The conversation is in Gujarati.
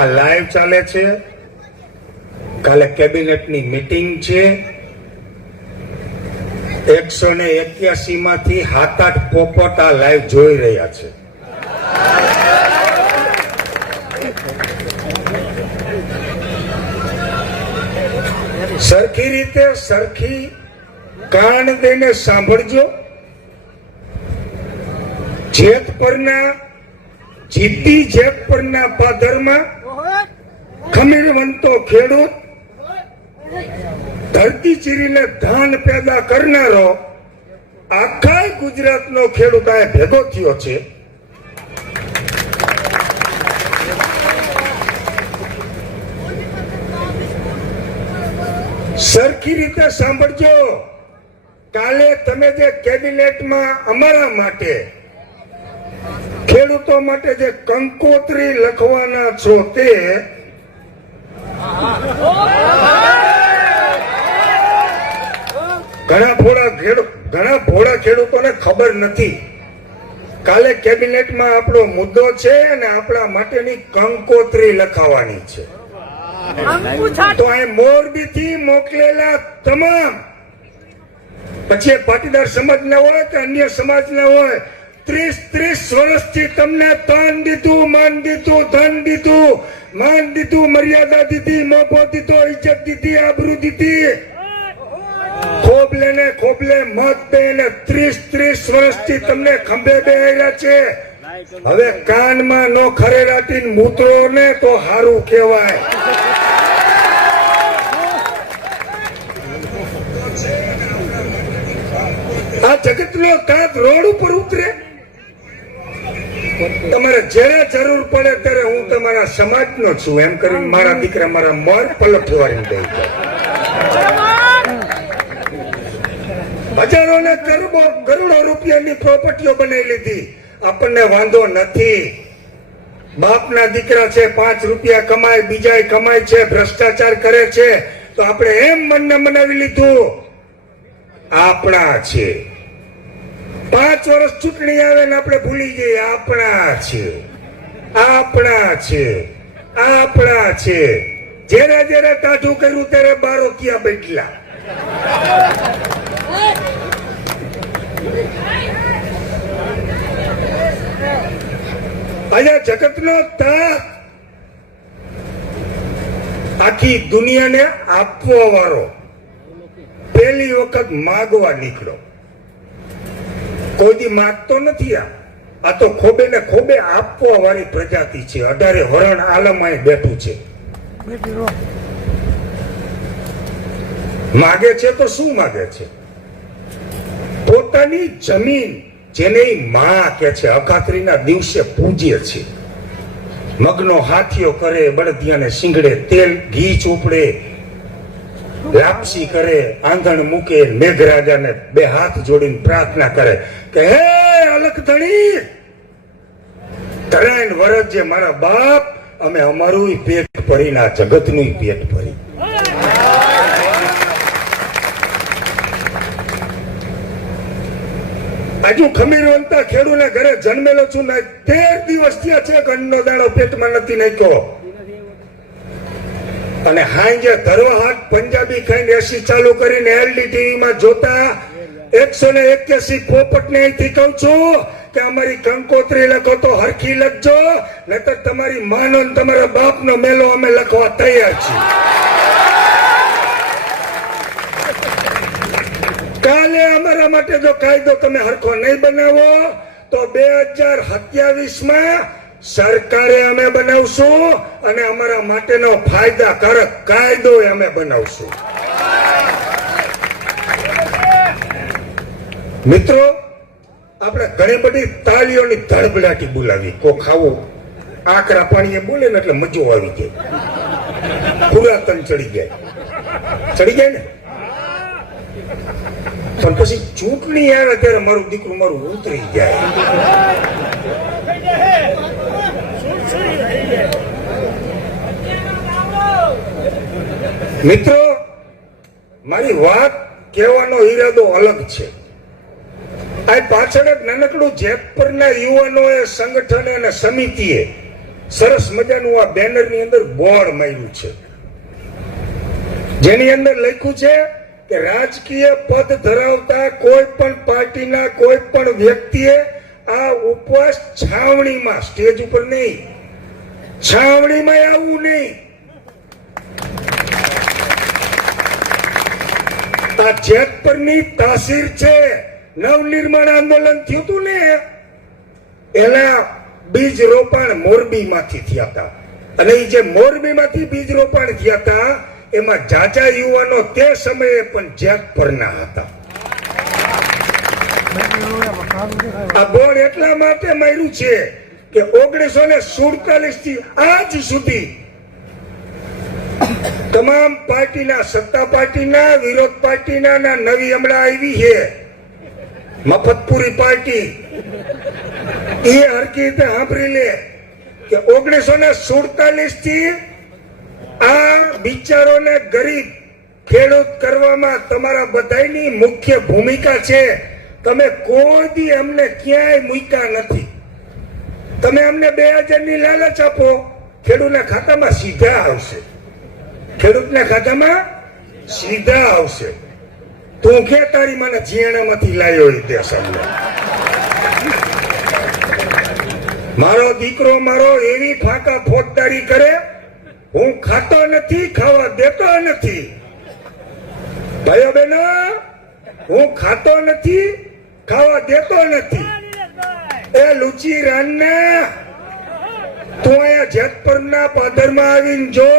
આ લાઈવ ચાલે છે. કાલે કેબિનેટની મીટિંગ છે. 181 માંથી 7-8 પોપટ આ લાઈવ જોઈ રહ્યા છે. સરખી રીતે સરખી કાન દઈને સાંભળજો. જેતપરના જીતી જેતપરના પાદરમાં ખમીરવંતો ખેડૂત, ધરતી ચીરીને ધાન પેદા કરનારો આખા ગુજરાતનો ખેડૂત આ ભેગો થયો છે. સરખી રીતે સાંભળજો. કાલે તમે જે કેબિનેટમાં અમારા માટે, ખેડૂતો માટે જે કંકોત્રી લખવાના છો તે ઘણા ભોળા ખેડૂતોને ખબર નથી. કાલે કેબિનેટમાં આપણો મુદ્દો છે અને આપણા માટેની કંકોત્રી લખાવાની છે. તો આ મોરબીથી મોકલેલા તમામ, પછી પાટીદાર સમાજના હોય કે અન્ય સમાજના હોય, 30 વર્ષથી તમને તન દીધું, માન દીધું, ધન દીધું, માન દીધું, મર્યાદા દીધી, મોભો દીધો, ઇજ્જત દીધી, આબરૂ દીધી, ખોબલે ને ખોબલે મત દે ને 30 વર્ષથી તમને ખંભે બેહાડ્યા છે. હવે કાનમાં નો ખરેરાટીને મૂતરો ને તો હારું કહેવાય. આ જગતનો કાંત રોડ ઉપર ઉતરે. તમારે જ્યારે જરૂર પડે ત્યારે હું તમારા સમાજનો છું એમ કરીને મારા દીકરા મારા મોર પલટવારી દઈ જાય. હજારો ને કરોડો રૂપિયાની પ્રોપર્ટીઓ બનાવી લીધી. આપણને વાંધો નથી. બાપના દીકરા છે, 5 રૂપિયા કમાય, બીજા કમાય છે, ભ્રષ્ટાચાર કરે છે, તો આપણે એમ મનને મનાવી લીધું આપણા છે. 5 વર્ષ ચૂંટણી આવે ને આપણે ભૂલી જઈએ આપણા છે, આપણા છે, આપણા છે. જયારે જયારે ટાઢું કર્યું ત્યારે બારોટિયા બેઠલા. આજે જગતનો તાત આખી દુનિયાને આપવા વાળો પહેલી વખત માગવા નીકળો. કોઈ દી માગતો નથી. આ તો ખોબે ને ખોબે આપવા વાળી પ્રજાતિ છે. 18 વરણ આલમાય બેઠું છે. માગે છે તો શું માગે છે? પોતાની જમીન, જેને માં કે છે, અખાત્રીના દિવસે પૂજ્ય છે. મગનો હાથીઓ કરે, બળદિયાને શીંગડે તેલ ઘી ચોપડે, લાપસી કરે, આંધણ મૂકે, મેઘરાજાને 2 હાથ જોડીને પ્રાર્થના કરે કે હે અલખધણી, 3 વર્ષ જે મારા બાપ અમે અમારું પેટ ભરી, ના જગતનું પેટ ભરી. આજુ ખમીરવંતા ખેડૂને ઘરે જન્મેલો છું ને 13 દિવસ થયા છે, ઘરનો દાણો પેટમાં નથી નાખ્યો. અને હાંજે ધરવાહાટ પંજાબી ખાઈને એસી ચાલુ કરીને LDTV માં જોતા 181 પોપટને અહીંથી કહું છું કે અમારી કંકોત્રી લખો તો હરખી લખજો, નહીતર તમારી માનો ને તમારા બાપનો મેલો અમે લખવા તૈયાર છીએ. કાલે અમારા માટે જો કાયદો તમે હરખો નહીં બનાવો તો 2027 માં સરકારે અમે બનાવશું અને અમારા માટેનો ફાયદાકારક કાયદો અમે બનાવશું. મિત્રો, આપણે ઘણી બધી તાળીઓની ધડબડાટી બોલાવી. કો ખાવું આકરા પાણીએ બોલે ને એટલે મજો આવી જાય, પુરાતન ચડી જાય ને. પણ પછી ચૂંટણી આવે ત્યારે મારું દીકરું મારું ઉતરી જાય. મિત્રો, મારી વાત કહેવાનો ઈરાદો અલગ છે. આ પાછળ એક નાનકડું જેતપરના યુવાનોએ, સંગઠને અને સમિતિએ સરસ મજાનું આ બેનરની અંદર બોર્ડ માર્યું છે, જેની અંદર લખ્યું છે કે રાજકીય પદ ધરાવતા કોઈ પણ પાર્ટીના કોઈ પણ વ્યક્તિએ આ ઉપવાસ છાવણીમાં, સ્ટેજ ઉપર નહીં, છાવણીમાં આવવું નહીં. આ જેતપરની તાસીર છે. નવનિર્માણ આંદોલન થયું હતું ને, એના બીજ રોપાણ મોરબીમાંથી થયા હતા, અને એ જે મોરબીમાંથી બીજ રોપાણ થયા હતા એમાં જાજા યુવાનો તે સમયે પણ જેતપરના હતા. આ બોર્ડ એટલા માટે માર્યું છે કે 1947 થી આજ સુધી તમામ પાર્ટીના, સત્તા પાર્ટીના, વિરોધ પાર્ટીના, નવી હમણાં આવી છે મફતપુરી પાર્ટી, એ હરકી રીતે સાંભળી લે કે 1947 થી આ બિચારોને ગરીબ ખેડૂત કરવામાં તમારા બધાની મુખ્ય ભૂમિકા છે. તમે કોઈ દી અમને ક્યાંય મૂક્યા નથી. તમે અમને 2000 ની લાલચ આપો, ખેડૂતના ખાતામાં સીધા આવશે, ખેડૂતના ખાતામાં સીધા આવશે. તું કે તારી મને જીયાણામાંથી લાયો તે સમજો. મારો દીકરો મારો એવી ફાંકા ફોજદારી કરે, હું ખાતો નથી, ખાવા દેતો નથી. ભાઈઓ બહેનો, હું ખાતો નથી, ખાવા દેતો નથી. એ લુચી રાનને તું અહીંયા જેતપરના પાદરમાં આવીને જો.